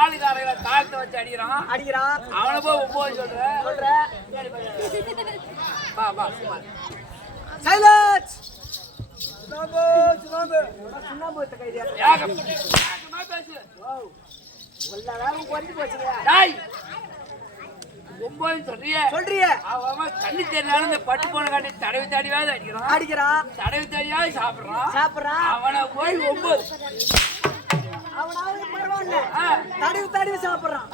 ஆளுக்காரங்களை தாழ்த்த வச்சு அடிக்கிறான். அவனை போய் 9 சொல்ற. சைலன்ஸ். சொல்றிய அவன் தண்ணி தெரியாத பட்டு போன காட்டி தடவி தடிவாது அடிக்கிறான். தடவி தடிவாது சாப்பிடுறான். அவனை போய் 9 அவனாவது பரவாயில்ல, தடவி சாப்பிடுறான்.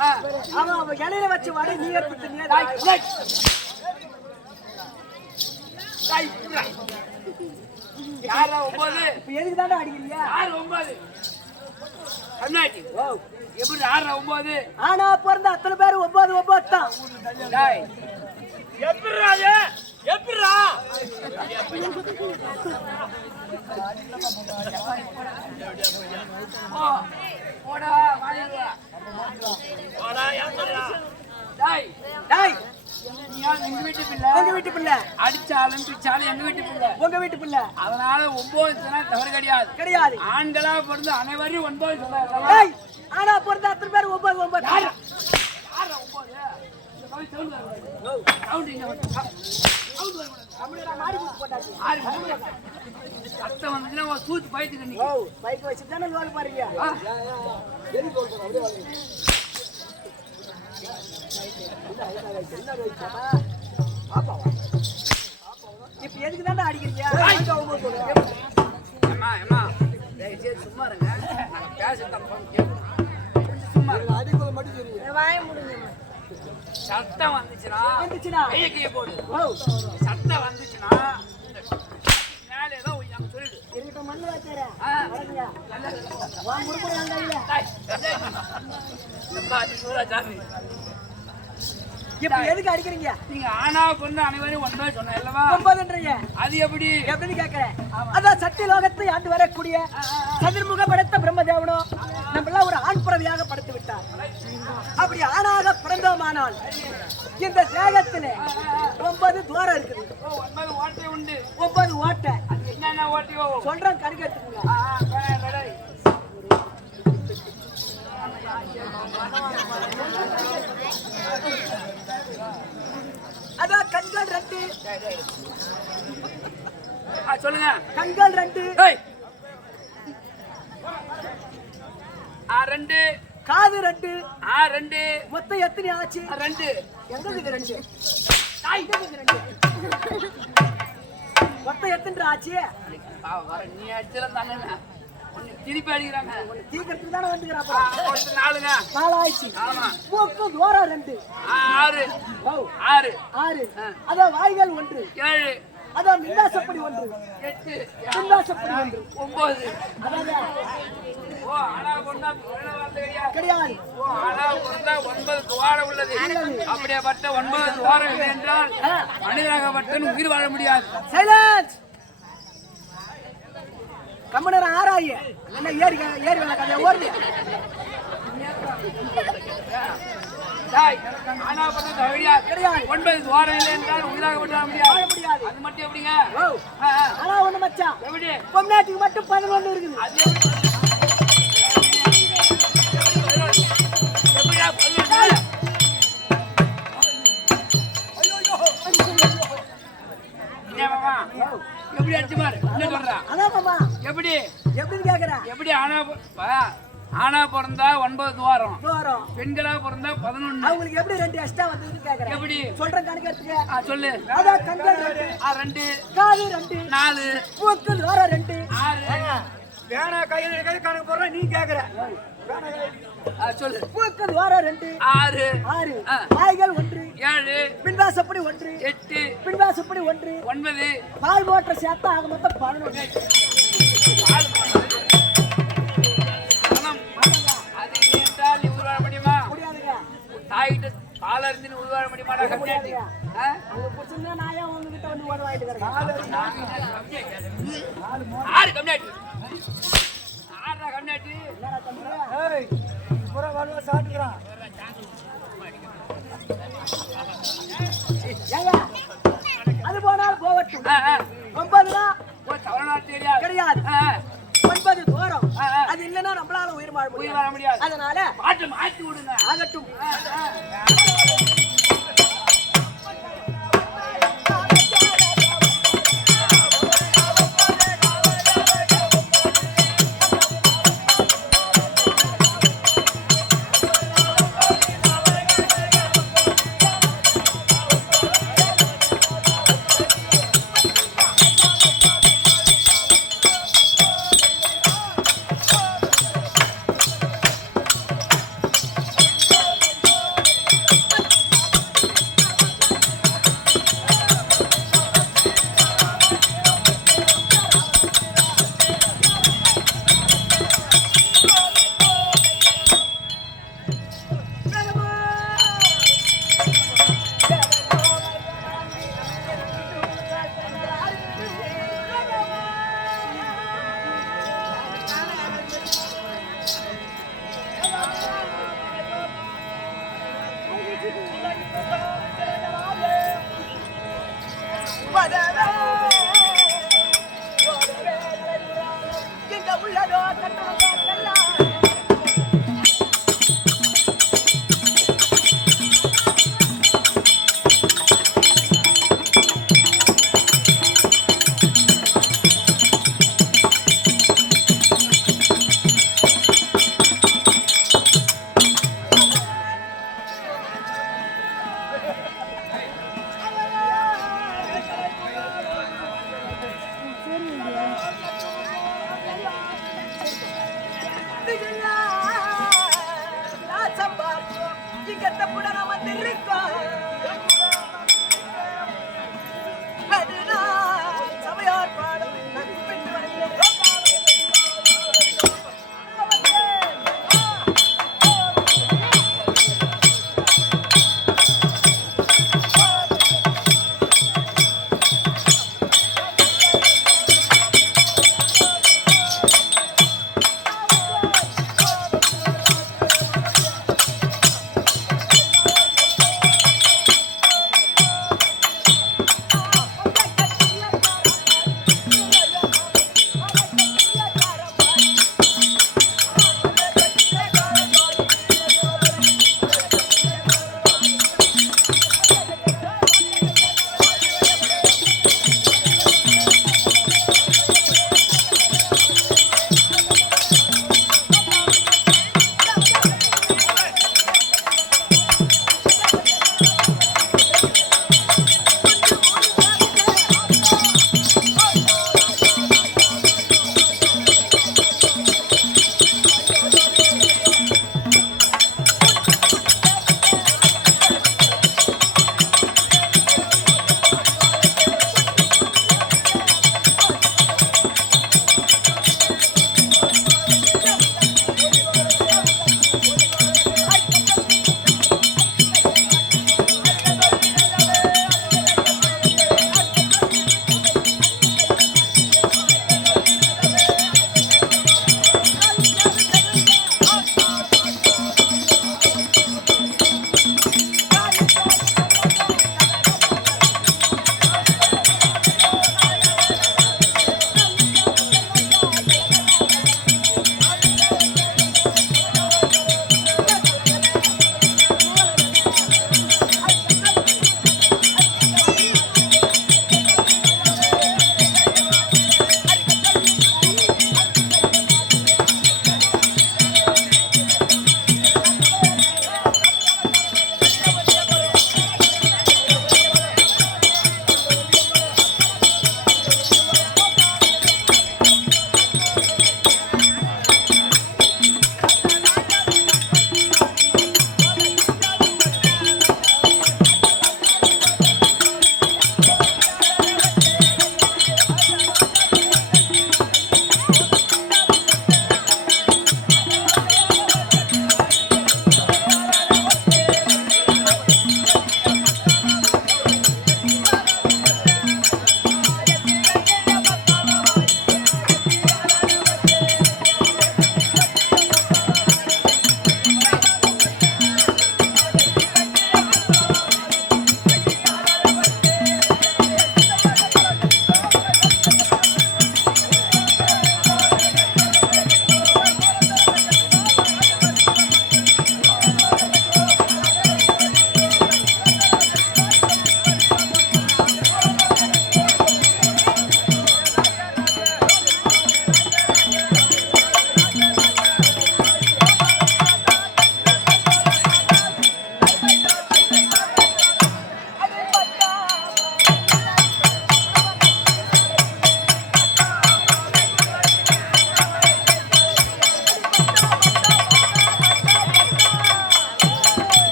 அவன் இலையில வச்சு வடை நீ ஏற்பட்டு யாரா 9 எதுக்கு தானே அடிக்கிறீங்க? யாரு 9 கண்ணாடி எப்படி 9 ஆனா பிறந்த அத்தனை பேரு 9 தான். எப்படிரா போடா எங்க வீட்டு பிள்ளை அடிச்சாலும் பிச்சாலும் எங்க வீட்டு பிள்ளை உங்க வீட்டு பிள்ளை. அதனால 9 தவறு கிடையாது. ஆண்களா பிறந்து அனைவரையும் 9 சொல்ல. ஆனா பிறந்த அத்தனை பேர் 9 சத்தம் வந்துச்சுன்னா தூத்து பயத்துக்கு பைக் வச்சு தானே லோல் பாருங்க. இப்ப எதுக்கு தானே அடிக்கிறீங்க? சும்மா இருங்க, பேச சும்மா சத்தம் வந்துச்சுன்னா கையை போடு. சத்தம் வந்துச்சுன்னா மேல ஏதோ சொல்லிடு. எதுக்கு அடிக்கிறீங்க? நீங்க ஆனா பொண்ணு அனைவரும் 9 சொன்ன 9 அது எப்படின்னு கேட்கிறேன். அதான் சத்திய லோகத்தை ஆண்டு வரக்கூடிய சதுர்முக படைத்த பிரம்மதேவனோ நம்ம எல்லாம் ஒரு ஆண் பிறவியாக படைத்து விட்டார். அப்படி ஆணாக பிறந்தோமானால் இந்த தேகத்திலே 9 துவாரம் இருக்குது. 9 ஓட்டை உண்டு. 9 ஓட்டை. என்னென்ன ஓட்டையோ சொல்றேன், கணக்கு எடுத்துக்கோங்க. அதான் கண்கள் 2. சொல்லுங்க. கண்கள் 2. 2 காது 2. 2 மொத்தம் எத்தனை ஆச்சு? 2. எங்க இருக்கு 2? மொத்தம் எத்தனை ஆச்சு? நீ அடிச்சலாம் தானே திருப்பி அடிக்கிறாங்க. தீக்கிறதுக்கு தானே வந்துக்கிறாங்க. 4 ஆயிடுச்சு. மூக்கு துவாரம் 2. 6. அதான் வாய்கள் 1. 7. அதான் மின்னாசப்படி 1. 8. மின்னாசப்படி 1. 9. அதான் கிடையாது. 9 துவாரம் உள்ளது. அப்படியேப்பட்ட 9 துவாரம் இல்லை என்றால் மனிதனாகப்பட்ட உயிர் வாழ முடியாது. சைலன்ஸ். கம்மனர் ஆராய என்ன ஏறி வேலை கதை ஓடுது. கிடையாது. 9 துவாரம் இல்லை என்றால் உயிராகப்பட்ட முடியாது. அது மட்டும் எப்படிங்க? ஆனா ஒண்ணு மச்சான், எப்படி பொம்நாட்டுக்கு மட்டும் 11 இருக்குது. எப்படி அடிச்சு பாரு. என்ன சொல்றா? எப்படி எப்படின்னு கேக்குறா? எப்படி ஆனா பிறந்தா 9 துவாரம், பெண்களா பிறந்தா 11. அவங்களுக்கு எப்படி 2 எக்ஸ்ட்ரா வந்ததுன்னு கேக்குறேன். எப்படி சொல்றேன், கணக்கு எடுத்துக்க. சொல்லு. அதான் கண்கள் 2, காது 2, 4, மூக்கு துவாரம் 2, 6. வேணா கையில கணக்கு போடுற நீ கேக்குற. சொல்லு. மூக்கு துவாரம் 2, 6, வாய்கள் 1, 7, பின்வாசப்படி 1, 8, பின்வாசப்படி 1, 9. பால் மோட்டர் சேர்த்தா ஆக மொத்தம் 11. அது என்றால் இவர் வாழ முடியுமா? முடியாதுங்க. தாயிட்ட பால் அருந்தின்னு உருவாழ முடியுமாடா? கம்மியாட்டி நாயா உங்ககிட்ட வந்து ஓட வாங்கிட்டு இருக்கேன். 6 கம்மியாட்டி. 6 கம்மியாட்டி. சாப்பிட்டுக்கிறான். அது போனால் போகட்டும். 9 கிடையாது. 9 தூரம். அது இல்லைன்னா நம்மளால உயிர் வாழ முடியாது. அதனால பாட்டு மாத்தி விடுங்க. ஆகட்டும்.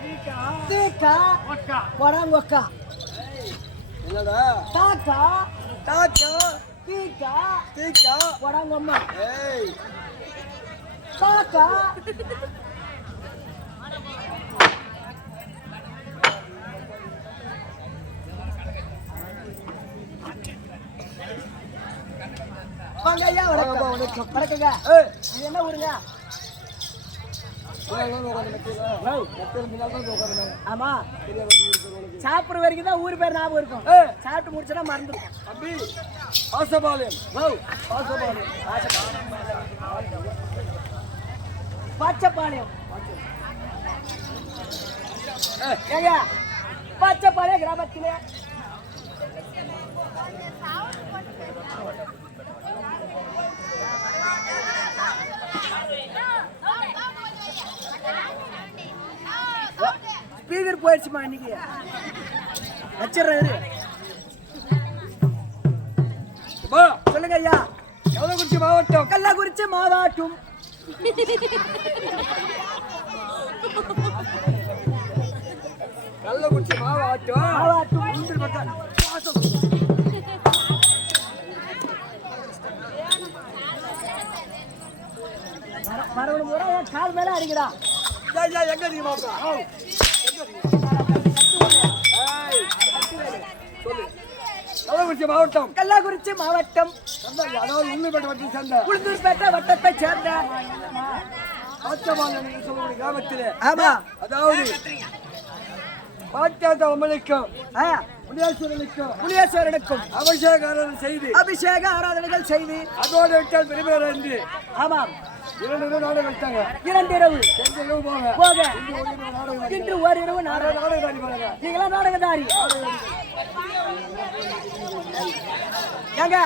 தீக்கா தீக்கா போடாங்கொக்கா என்னடா தாக்கா தாத்தா தீக்கா தீக்கா போடாங்கம்மா ஏய் தாக்கா வாங்க ஐயா வணக்கம் வணக்கங்க இது என்ன ஊருங்க ஆமா சாப்பிடுற வரைக்கும் தான் ஊர் பேர் ஞாபகம் இருக்கும் சாப்பிட்டு முடிச்சா மறந்துடும் தம்பி ஆசபாளையம் ஆசபாளையம் பச்சைப்பாளையம் ஏங்க பச்சைப்பாளையம் கிராமத்திலே ஸ்பீக்கர் போயிடுச்சுமா இன்னைக்கு வச்சிடறாரு சொல்லுங்க ஐயா கள்ளக்குறிச்சி மாவட்டம் கள்ளக்குறிச்சி மாவட்டம் கள்ளக்குறிச்சி மாவட்டம் மாவட்டம் மறுபடியும் முறை என் கால் மேல அடிக்கிறா எங்க தெரியுமா சொல்லு கள்ளக்குறிச்சி மாவட்டம் கள்ளக்குறிச்சி மாவட்டம் அதாவது உண்மைப்பட்ட வட்டத்தை சேர்ந்த உளுந்தூர்பேட்டை வட்டத்தை சேர்ந்த ஆச்சபாளையம் என்று சொல்லக்கூடிய கிராமத்திலே ஆமா அதாவது பாட்டாத்த அம்மனுக்கும் புலியேஸ்வரனுக்கும் அபிஷேக ஆராதனை செய்து அபிஷேக ஆராதனைகள் செய்து அதோடு விட்டால் பெருமையார் என்று ஆமாம் 2 இரவு நாடகம் வச்சாங்க 2 இரவு 2 இரவு போக நாடகம் இன்று ஒரு இரவு நாடகம் நீங்களா நாடகதாரி ஏங்க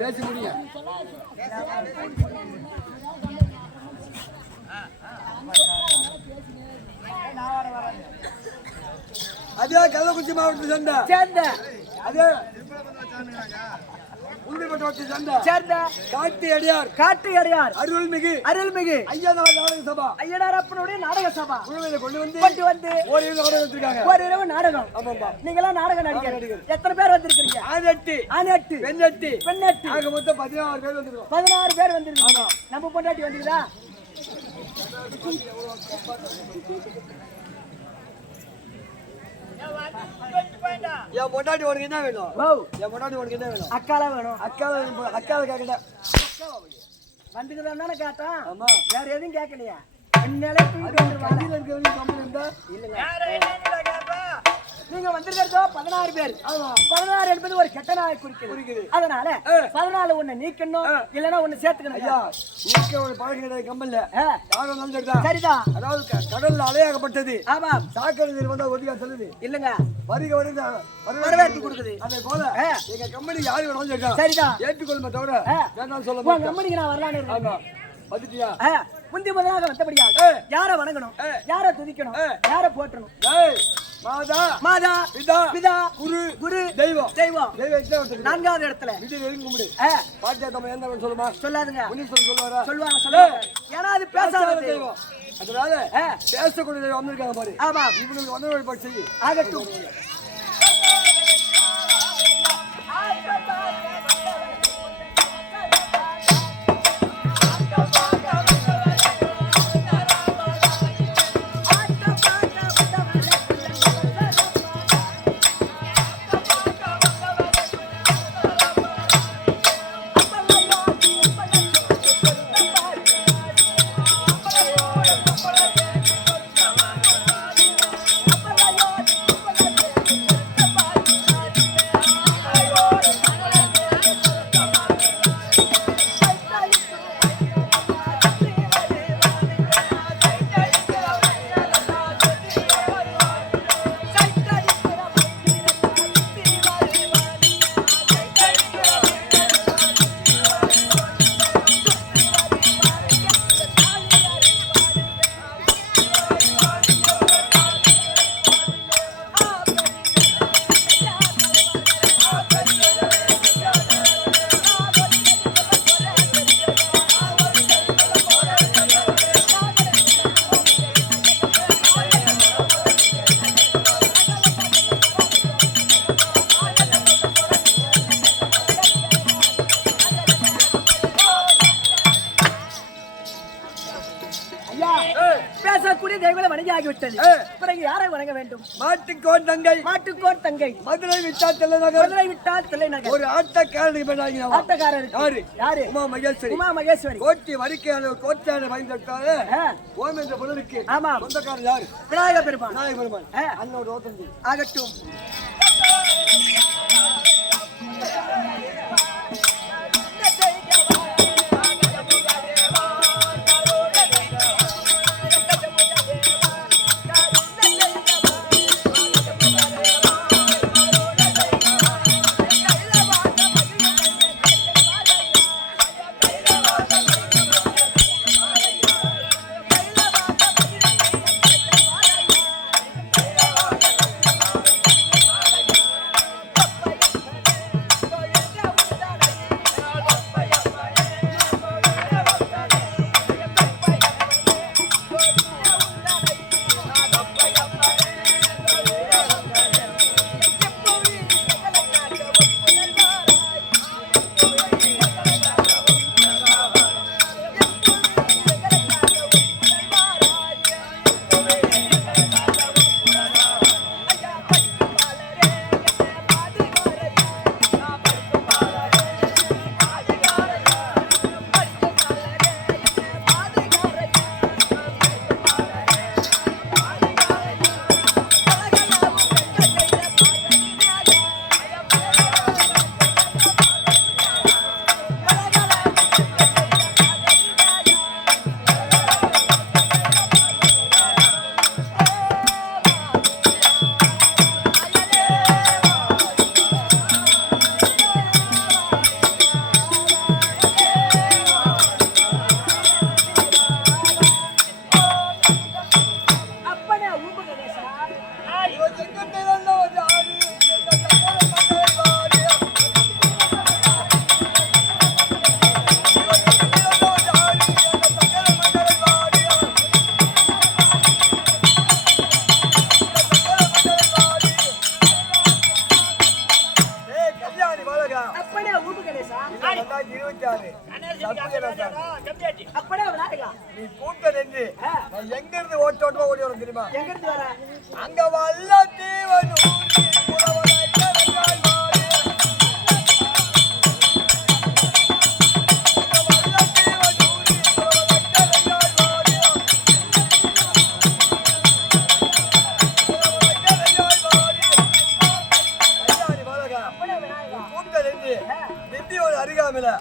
பேசி முடிய அதே கள்ளக்குறிச்சி மாவட்டத்தை சேர்ந்த அதே உண்மைப்பட்ட சேர்ந்த காட்டு அடியார் அருள்மிகு ஐயனார் நாடக சபா ஐயனாரப்பனுடைய நாடக சபா கொண்டு வந்து ஒரு நாடகம் வச்சிருக்காங்க ஒரு இரவு நாடகம் ஆமாம்பா நீங்களா நாடக நடிகர் எத்தனை பேர் வந்திருக்கீங்க ஆண் 8 பெண் 8 ஆக மொத்தம் 16 பேர் வந்திருக்கோம் 16 பேர் வந்திருக்கீங்க நம்ம பொண்டாட்டி வந்தீங்களா என் பொண்டாட்டி உனக்கு என்ன வேணும் என் பொண்டாட்டி உனக்கு என்ன வேணும் அக்கால வேணும் அக்கால கேட்கல வந்துக்குதான் தானே கேட்டான் ஆமா வேற எதுவும் கேட்கலையா நீங்க வந்திருக்கிறதோ 16 பேர் 16 என்பது ஒரு கெட்ட நாளை குறிக்குது அதனால 14 ஒண்ணு நீக்கணும் இல்லன்னா ஒண்ணு சேர்த்துக்கணும் ஐயா நீக்க ஒரு பழக்கம் கிடையாது கம்பல்ல யாரும் நல்லதா சரிதான் அதாவது கடல்ல அலையாகப்பட்டது ஆமா சாக்கடை வந்தா ஒதுக்கா சொல்லுது இல்லங்க வருக வரவேற்பு கொடுக்குது அதே போல எங்க கம்பெனி யாரு வேணாலும் சரிதான் ஏற்றுக்கொள்ளுமே தவிர வேணாம் சொல்ல மாட்டேன் கம்பெனிக்கு நான் வரலான்னு இருக்கேன் வந்துட்டியா முந்தி முதலாக வந்தபடியா யார வணங்கணும் யார துதிக்கணும் யார போற்றணும் மாதா பிதா குரு தெய்வம் நான்காவது இடத்துல பாட்டியாத்தம்மா எந்த சொல்லுமா சொல்லாதுங்க சொல்லுவாங்க ஏன்னா அது பேசாத தெய்வம் அதனால பேசக்கூடிய தெய்வம் வந்திருக்காங்க பாரு ஆமா இவங்களுக்கு வந்த வழிபாடு செய்ய ஆகட்டும் எத்தனை தெய்வங்களை வணங்கி ஆகிவிட்டது. பிறகு யாரை வணங்க வேண்டும்? மாட்டுக்கோன் தங்கை. மாட்டுக்கோன் தங்கை. மதுரை விட்டால் தில்லைநகர். மதுரை விட்டால் தில்லைநகர். ஒரு ஆட்டக்காரனுக்கு பெண்ணாகி ஆட்டக்காரர் யாரு? யாரு? உமா மகேஸ்வரி. உமா மகேஸ்வரி. கோட்டி வரிக்கையான கோட்டையான பயன்படுத்தாரு. ஓம் என்ற பொருளுக்கு ஆமா சொந்தக்காரர் யாரு? விநாயகர் பெருமான். விநாயகர் பெருமான் அண்ணோட ஓட்டஞ்சி ஆகட்டும். நீ கூட்ட நின்று எங்க இருந்து ஓட்டோட்டமா ஓடி வரும் தெரியுமா? எங்க இருந்து வர? அங்க வல்ல தீவனு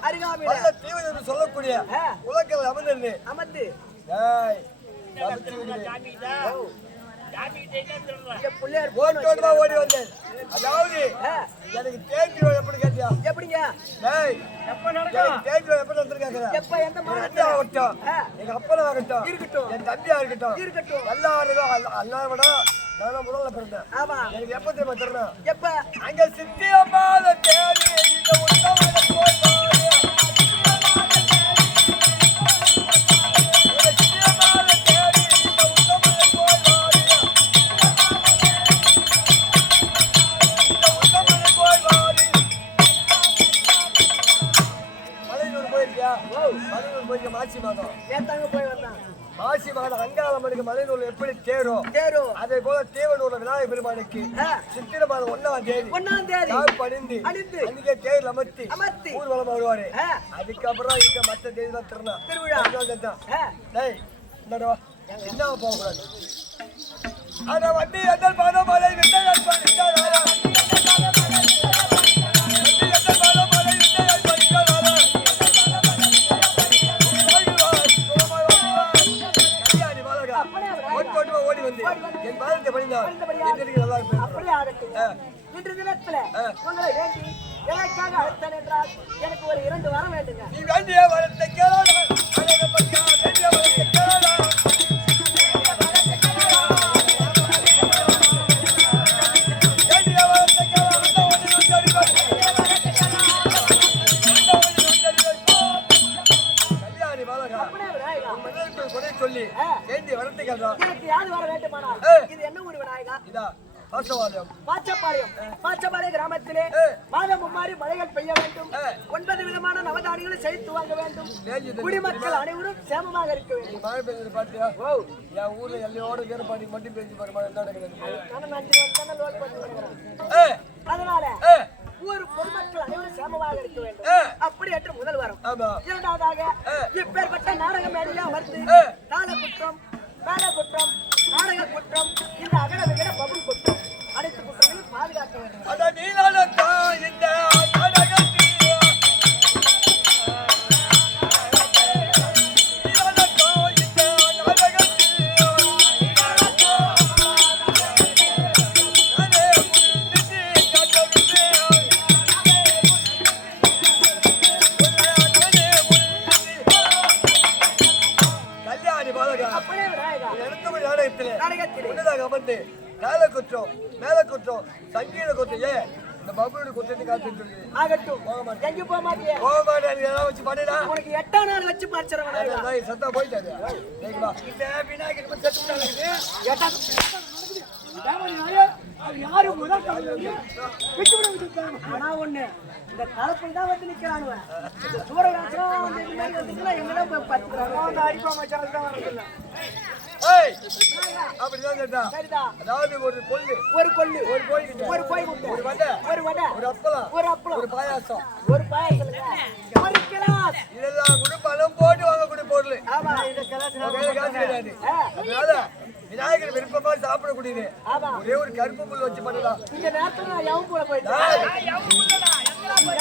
அருகாமையில தீவனம் சொல்லக்கூடிய உலகில் அமர்ந்து ஓடி வந்தேன். அதாவது எனக்கு தேர்ச்சி எப்படி கேட்டியா? எப்படிங்க? தேர்ச்சி எப்படி வந்திருக்காங்க? ஆகட்டும், எங்க அப்பனா ஆகட்டும், இருக்கட்டும், என் தம்பியா இருக்கட்டும், எல்லாரும் எல்லாரும் விட நான் முதல்ல பிறந்தேன். ஆமா, எனக்கு எப்ப தெரியுமா தரணும்? எப்ப? அங்க சித்தியம்மாத தேடி இந்த உத்தமனை போய் மாசி மாதம் ஏத்தாங்க போய் வந்தான். மாசி மாதம் அங்காளம்மனுக்கு மலைநூல் எப்படி தேரும் அதே போல தேவனூர் விநாயகர் பெருமானுக்கு சித்திரை மாதம் 1ஆம் தேதி பணிந்து அன்னைக்கே தேர் அமர்த்தி ஊர்வலம் வருவாரு. அதுக்கப்புறம் இருக்க மற்ற தேதி தான் திருவிழா. என்ன போகக்கூடாது. ஆனா வண்டி எதல் பாதம் மலை ஓடி வந்து என் பாதத்தை பணிந்தார். இன்று தினத்துல உங்களை வேண்டி எனக்காக அழைத்தேன் என்றால் எனக்கு ஒரு 2 வாரம் வேண்டுங்க. நீ வேண்டிய வரத்தை கேளாத சொல்லி வேண்டிய வரத்தை கேட்கிறோம். எனக்கு யாரு வர வேண்டுமானால் இது என்ன ஒரு விநாயகா? இதா பாச்சபாளையம் கிராமத்திலே மாதம் மும்மாறி மழைகள் பெய்ய வேண்டும். 9 விதமான நவதானியங்களை செழித்து வாங்க வேண்டும். குடிமக்கள் அனைவரும் சேமமாக இருக்க வேண்டும். மழை பெய்ஞ்சது பாத்தியா? என் ஊர்ல எல்லையோட வேறுபாடி மட்டும் பெய்ஞ்சு பாருமா என்ன நடக்குது? அதனால ஊர் பொதுமக்கள் அனைவரும் சேமமாக இருக்க வேண்டும். அப்படி என்று முதல் வரும். இரண்டாவதாக இப்பேற்பட்ட நாடக மேடையில அமர்ந்து தாள குற்றம், மேல குற்றம், நாடக குற்றம், இந்த அகட விகட பபுள் குற்றம் அனைத்து குற்றங்களையும் பாதுகாக்க வேண்டும். மேல குற்றம் சங்கீத குற்றம் இந்த பபுளு குற்றத்தை காத்துட்டு ஆகட்டும். எங்க போக மாட்டியா? போக மாட்டேன். எல்லாம் வச்சு பாடலாம். உனக்கு 8ஆம் நாள் வச்சு பார்ச்சறவனா? சத்தா போயிட்டாரு. சரிங்களா? இந்த விநாயகர் மட்டும் செத்து விட்டாங்க. யாரு முதல் ஆனா ஒண்ணு இந்த கலப்பில் தான் வந்து நிக்கிறானுவ. இந்த சூரராசனம் வந்து இந்த மாதிரி வந்துச்சுன்னா எங்கதான் போய் பார்த்துக்கிறாங்க. அடிப்பா மச்சான் தான் வரல. அப்படிதான் கேட்டா. அதாவது ஒரு கொள்ளு, ஒரு கோழி முட்டை, ஒரு வடை, ஒரு அப்பளம், ஒரு பாயாசம், ஒரு கிளாஸ். இதெல்லாம் கூட பணம் போட்டு வாங்கக்கூடிய பொருள். கிடையாது. அதனால விநாயகர் விருப்பமா சாப்பிடக்கூடியது. ஒரே ஒரு கருப்பு புல் வச்சு பண்ணலாம். இந்த நேரத்துல நான் எவன் கூட போயிட்டேன்.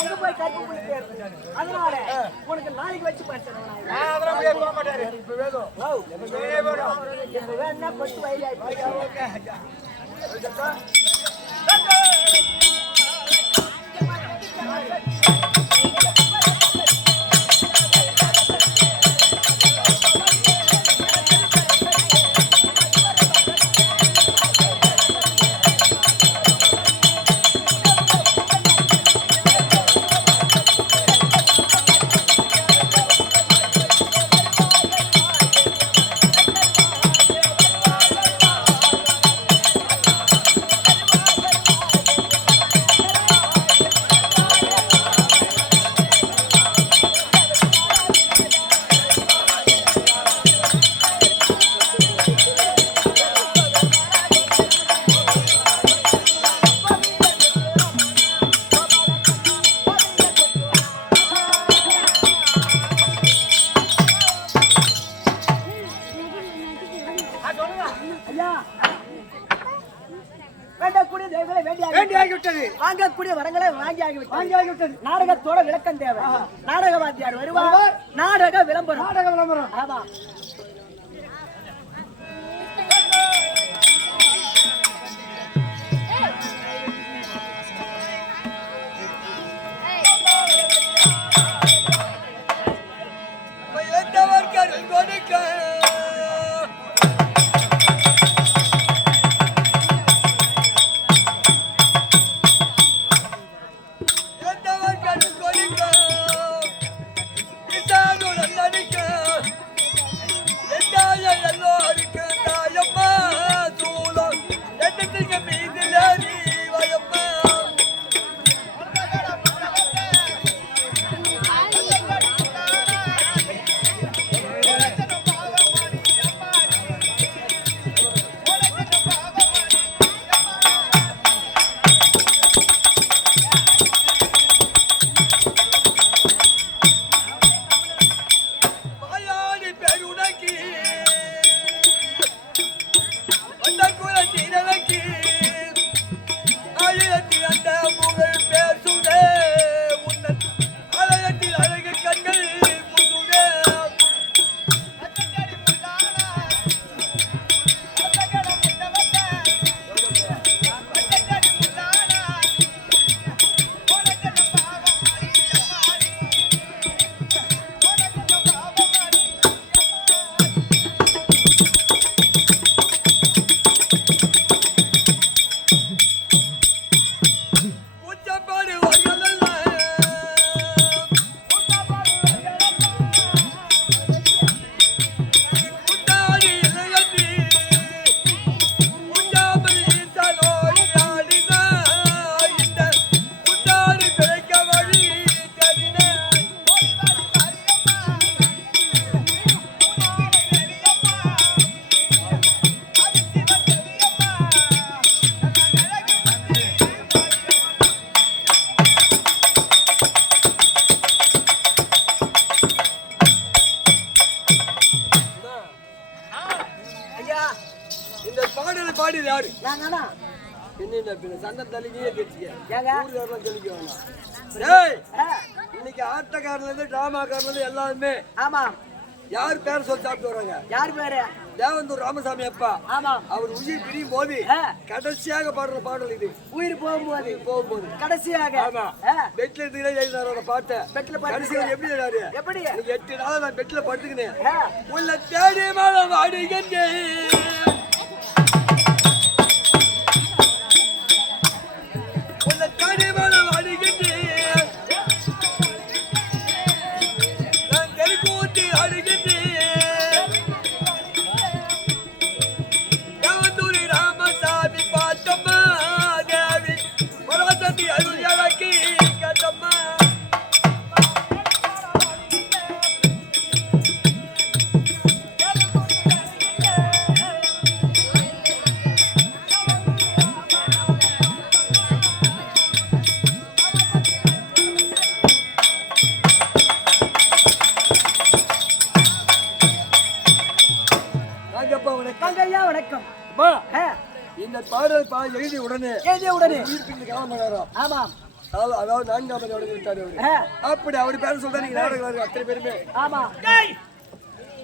எங்க போய் கருப்பு புல் தேர்வு. அதனால உனக்கு நாளைக்கு வச்சு பார்த்துறேன். நான் அதெல்லாம் போக மாட்டேன். இப்ப வேணும். இப்ப வேணா கொட்டு வயலா வாங்கக்கூடிய வரங்களை வாங்கியாகிவிட்டது. நாடகத்தோட விளக்கம் தேவை. நாடக வாத்தியார் வருவார். நாடக விளம்பரம். ஆமா. நாங்கண்ணா என்ன சண்டை தள்ளிக்கியே கேட்டுக்க ஏங்க ஊர்காரெல்லாம் தெளிக்க வேணாம். இன்னைக்கு ஆட்டக்காரர்ல இருந்து டிராமாக்காரர்ல இருந்து எல்லாருமே ஆமா யார் பேர் சொல்லி சாப்பிட்டு வராங்க? யார் பேரு? தேவந்தூர் ராமசாமி அப்பா. ஆமா அவர் உயிர் பிரியும் போது கடைசியாக பாடுற பாடல் இது. உயிர் போகும்போது கடைசியாக ஆமா பெட்ல இருந்து எழுதினாரோட பாட்டை பெட்ல கடைசியில் எப்படி எழுதாரு? எப்படி 8 நாள் நான் பெட்ல படுத்துக்கினேன். உள்ள தேடி மனம் அடிக்கின்றேன், உள்ள தேடி மனம் அடிக்கின்றேன், நான் தெருக்கூட்டி அடிக்கின்றேன். தேவந்தூரி ராமசாமி பாட்டம்மா தேவி பராசக்தி அருள் எனக்கு கட்டம்மா. கங்கையா வணக்கம். இந்த பாடல் எழுதிய உடனே உயிர் பிரிந்து கிளம்பினாராம். ஆமாம் அதாவது 4ஆம் தேதி விட்டாரு அவரு. அப்படி அவர் பேர சொல்றா நீங்க நாடகம் அத்தனை பேருமே. ஆமா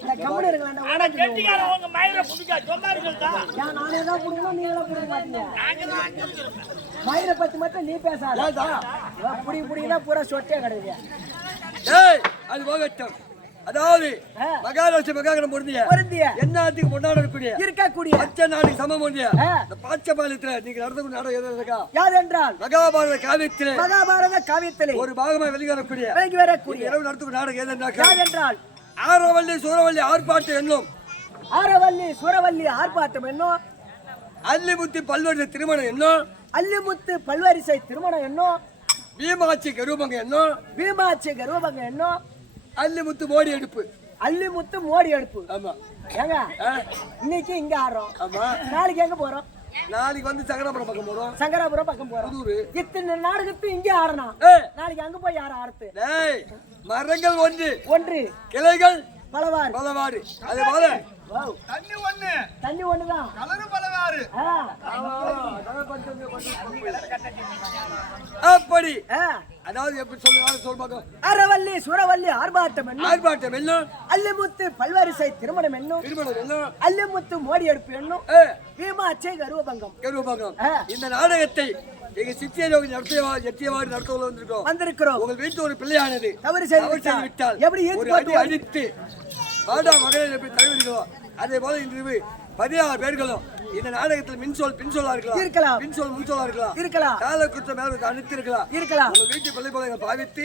இந்த கம்பெனி இருக்க வேண்டாம். ஆனா கெட்டிக்கார உங்க மயிரை புடிச்சா சொன்னாருங்கடா. நானே தான் புடிக்கணும், நீங்க எல்லாம் புடிக்க மாட்டீங்க. மயிரை பத்தி மட்டும் நீ பேசாத. புடினா பூரா சொட்டே கிடையாது. டேய் அது போகட்டும். அதாவது மகாராஷ்டிர மகாகணம் பொருந்திய என்ன இருக்கக்கூடிய பச்சை நாடு சமம் பொருந்திய இந்த பாச்ச பாலத்துல நீங்க நடந்த நாடகம் எது இருக்கா? யாதென்றால் மகாபாரத காவியத்திலே ஒரு பாகமா வெளி வரக்கூடிய இரவு நடத்தும் நாடகம் எது யாதென்றால் ஆரவல்லி சூரவல்லி ஆர்ப்பாட்டம் என்னும் அல்லிமுத்து பல்வரிசை திருமணம் என்னும் பீமாட்சி கருவபங்க என்னும் அல்லிமுத்து மோடி எடுப்பு. ஆமா ஏங்க இன்னைக்கு இங்க ஆடுறோம். ஆமா நாளைக்கு எங்க போறோம்? நாளைக்கு வந்து சங்கராபுரம் பக்கம் போறோம். இத்தனை நாடகத்து இங்க ஆடணும். நாளைக்கு அங்க போய் யார ஆடுத்து? மரங்கள் ஒன்று கிளைகள் பலவாறு. அதே போல தண்ணி ஒண்ணுதான் அப்படி. அதாவது எப்படி சொல்லுங்க அறவல்லி சூரவல்லி ஆர்ப்பாட்டம் என்னும் அல்லிமுத்து பல்வரிசை திருமணம் என்னும் அல்லிமுத்து மோடி எடுப்பு என்னும் பீமாச்சை கருவபங்கம். இந்த நாடகத்தை எங்க சித்தியோகி நடத்துவாறு வந்திருக்கிறோம். உங்கள் வீட்டு ஒரு பிள்ளையானது தவறு செய்து விட்டால் எப்படி அடித்து பாடா மகளை எப்படி தழுவிடுவோம். அதே போல இன்று 16 பேர்களும் இந்த நாடகத்தில் பின்சொல்லா இருக்கலாம், முன்சொல்லா இருக்கலாம், கால குற்றம் மேல அனுப்பியிருக்கலாம். உங்க வீட்டு பிள்ளை போல பாவித்து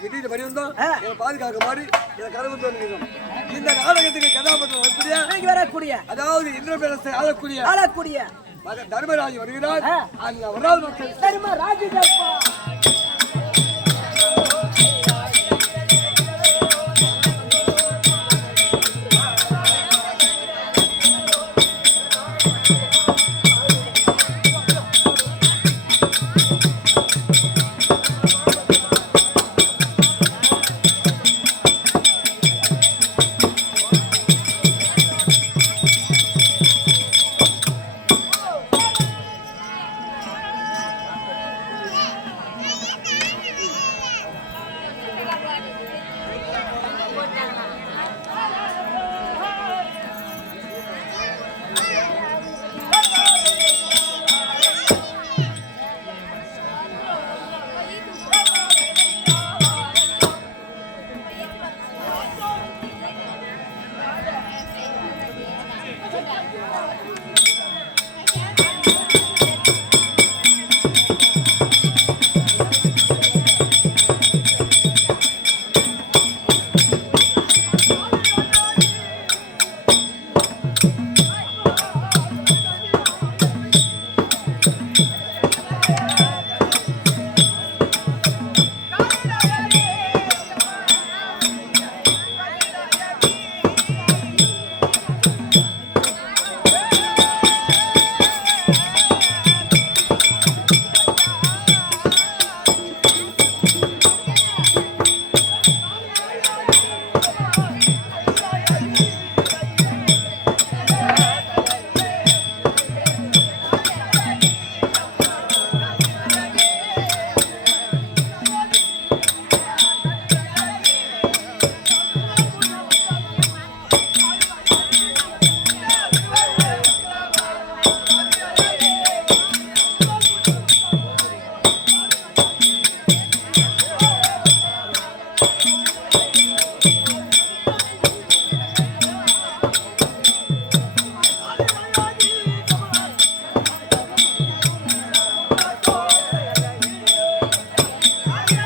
திடீர்னு பரிவந்தோம் பாதுகாக்குமாறு இந்த நாடகத்துக்கு கதாபாத்திரம் வரக்கூடிய அதாவது இந்திரபிரசை ஆளக்கூடிய தர்மராஜ் வருகிறார். தர்மராஜ் ஐயா